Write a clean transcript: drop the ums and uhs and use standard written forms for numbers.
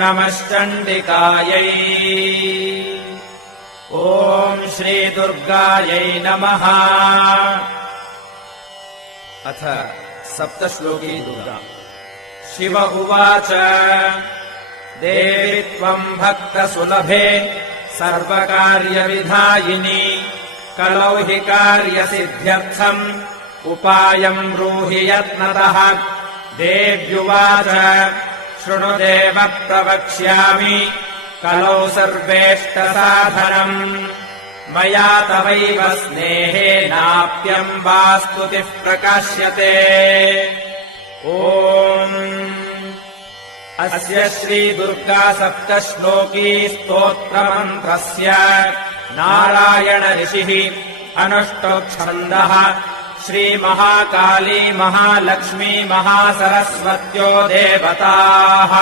नमश्चण्डिकायै ॐ श्रीदुर्गायै नमः। अथ सप्तश्लोकी दुर्गा। शिव उवाच देवि त्वम् भक्तसुलभे सर्वकार्यविधायिनी कलौ हि कार्यसिद्ध्यर्थम् उपायम् ब्रूहि यत्नतः। देव्युवाच शृणु देव प्रवक्ष्यामि कलौ सर्वेष्टसाधनम् मया तवैव स्नेहेनाप्यम्बा स्तुतिः प्रकाश्यते। ॐ अस्य श्रीदुर्गा सप्तश्लोकी स्तोत्रमन्त्रस्य नारायण ऋषिः अनुष्टोच्छन्दः श्रीमहाकाली महालक्ष्मी महासरस्वत्यो देवताः।